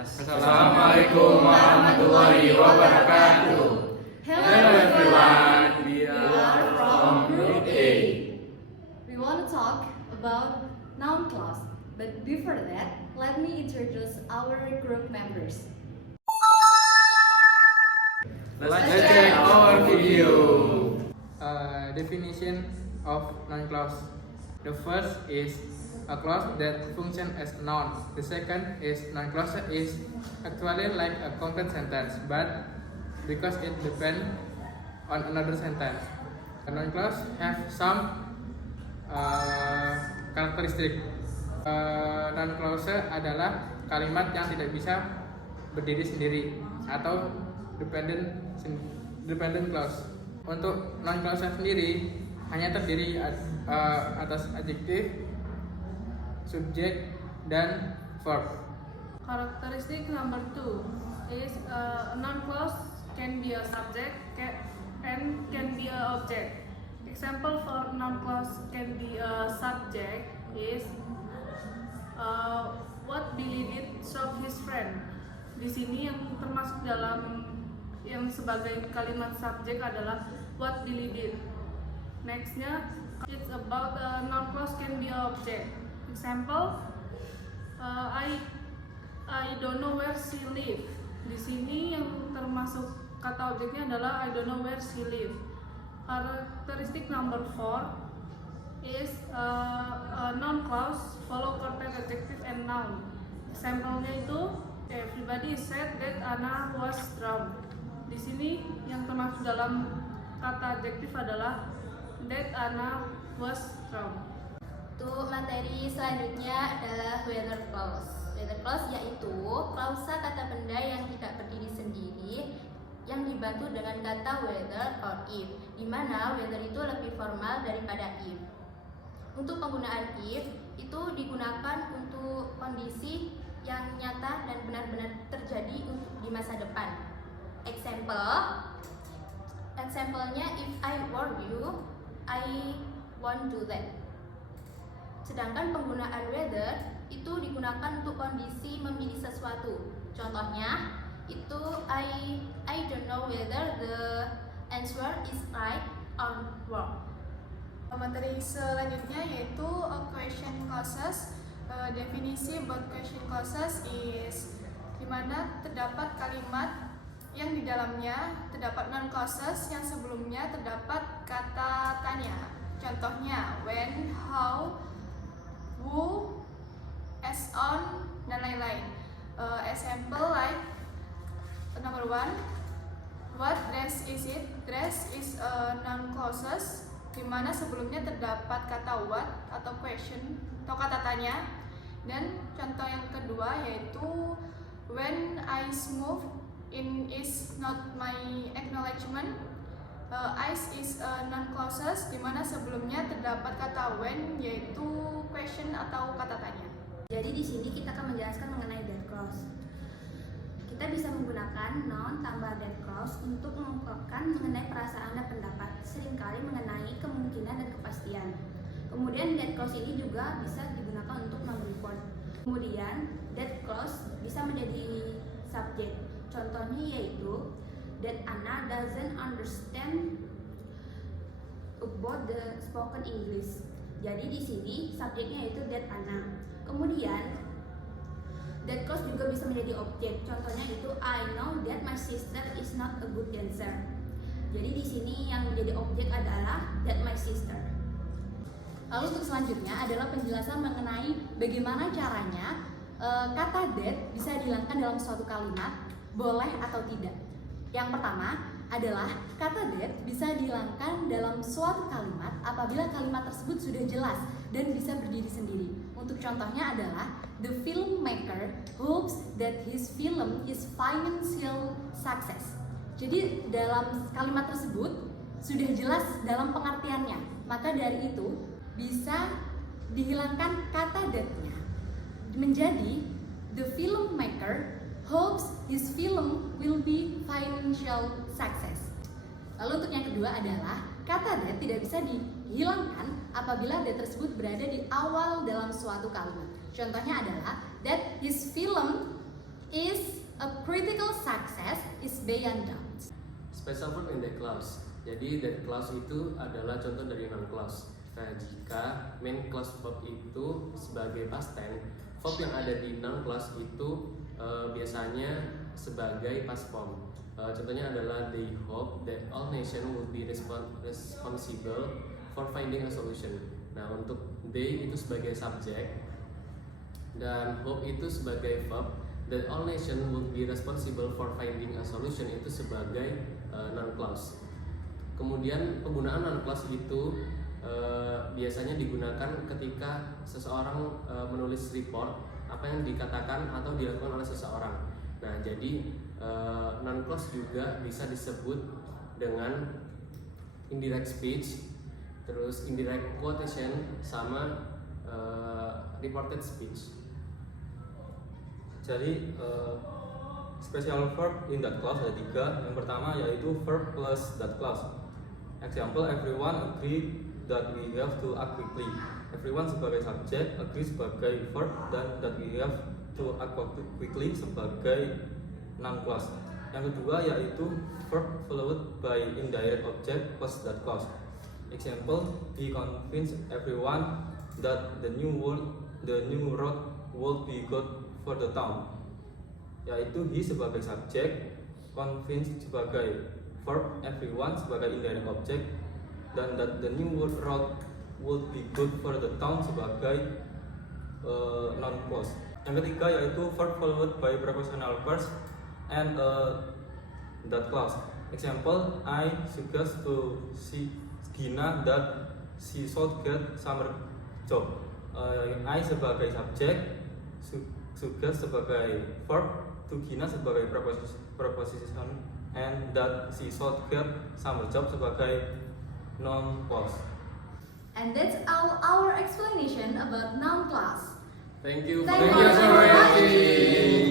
Assalamualaikum warahmatullahi wabarakatuh. Hello everyone, we are from Group A. We want to talk about noun clause, but before that, let me introduce our group members. Let's check our video. Definition of noun clause. The first is a clause that functions as a noun. The second is noun clause is actually like a concrete sentence, but because it depends on another sentence. A noun clause have some karakteristik. Noun clause adalah kalimat yang tidak bisa berdiri sendiri atau dependent clause. Untuk noun clause sendiri hanya terdiri atas adjektif, subjek, dan verb. Characteristic number 2 is a noun clause can be a subject and can be a object. Example for noun clause can be a subject is what Billy did show his friend. Di sini yang termasuk dalam yang sebagai kalimat subjek adalah what Billy did. Nextnya, it's about a noun clause can be a object. Example, I don't know where she live. Di sini yang termasuk kata objeknya adalah I don't know where she live. Karakteristik number 4 is a noun clause follow correct adjective and noun. Example-nya itu everybody said that Anna was drowned. Di sini yang termasuk dalam kata adjektif adalah that Anna was drowned. Untuk materi selanjutnya adalah weather clause. Weather clause yaitu klausa kata benda yang tidak berdiri sendiri yang dibantu dengan kata whether or if, di mana whether itu lebih formal daripada if. Untuk penggunaan if itu digunakan untuk kondisi yang nyata dan benar-benar terjadi di masa depan. Example-nya if I were you, I won't do that. Sedangkan penggunaan whether itu digunakan untuk kondisi memilih sesuatu. Contohnya itu I don't know whether the answer is right or wrong. Materi selanjutnya yaitu question clauses. Definisi buat question clauses is dimana terdapat kalimat yang di dalamnya terdapat noun clauses yang sebelumnya terdapat kata tanya. Contohnya when, how, who, as on, dan lain-lain. Example like number 1, what dress is it? Dress is a noun clauses di mana sebelumnya terdapat kata what atau question atau kata tanya. Dan contoh yang kedua yaitu when I move in is not my acknowledgement. Is is a noun clauses di mana sebelumnya terdapat kata when yaitu question atau kata tanya. Jadi di sini kita akan menjelaskan mengenai that clause. Kita bisa menggunakan noun tambah that clause untuk mengungkapkan mengenai perasaan dan pendapat, seringkali mengenai kemungkinan dan kepastian. Kemudian that clause ini juga bisa digunakan untuk non-report. Kemudian that clause bisa menjadi subjek. Contohnya yaitu that Anna doesn't understand about the spoken English. Jadi di sini subjeknya yaitu that Anna. Kemudian that clause juga bisa menjadi objek. Contohnya itu I know that my sister is not a good dancer. Jadi di sini yang menjadi objek adalah that my sister. Lalu untuk selanjutnya adalah penjelasan mengenai bagaimana caranya kata that bisa dihilangkan dalam suatu kalimat, boleh atau tidak. Yang pertama adalah kata that bisa dihilangkan dalam suatu kalimat apabila kalimat tersebut sudah jelas dan bisa berdiri sendiri. Untuk contohnya adalah the filmmaker hopes that his film is financial success. Jadi dalam kalimat tersebut sudah jelas dalam pengertiannya, maka dari itu bisa dihilangkan kata that-nya menjadi the filmmaker hopes his film will be financial success. Lalu untuk yang kedua adalah kata that tidak bisa dihilangkan apabila that tersebut berada di awal dalam suatu kalimat. Contohnya adalah that his film is A critical success is beyond doubt. Special verb in that clause. Jadi that clause itu adalah contoh dari noun clause. Nah, jika main clause verb itu sebagai past tense, verb yang ada di noun clause itu biasanya sebagai past form. Contohnya adalah they hope that all nations will be responsible for finding a solution. Nah, untuk they itu sebagai subjek dan hope itu sebagai verb, that all nations will be responsible for finding a solution itu sebagai noun clause. Kemudian penggunaan noun clause itu biasanya digunakan ketika seseorang menulis report apa yang dikatakan atau dilakukan oleh seseorang. Nah, jadi noun clause juga bisa disebut dengan indirect speech, terus indirect quotation, sama reported speech. Jadi special verb in that clause ada 3. Yang pertama yaitu verb plus that clause. Example, everyone agree that we have to act quickly. Everyone sebagai subjek, agree sebagai verb, dan that we have to act quickly sebagai noun clause. Yang kedua yaitu verb followed by indirect object plus that clause. Example, he convinced everyone that the new road would be good for the town. Yaitu he sebagai subjek, convinced sebagai verb, everyone sebagai indirect object, dan that the new road would be good for the town sebagai noun clause. Yang ketiga yaitu verb followed by prepositional verbs and that clause. Example, I suggest to Gina that she should get summer job. I sebagai subjek, suggest sebagai verb, to Gina sebagai preposition, and that she should get summer job sebagai noun clause. And that's all our explanation about noun clause. Thank you Thank for you for watching.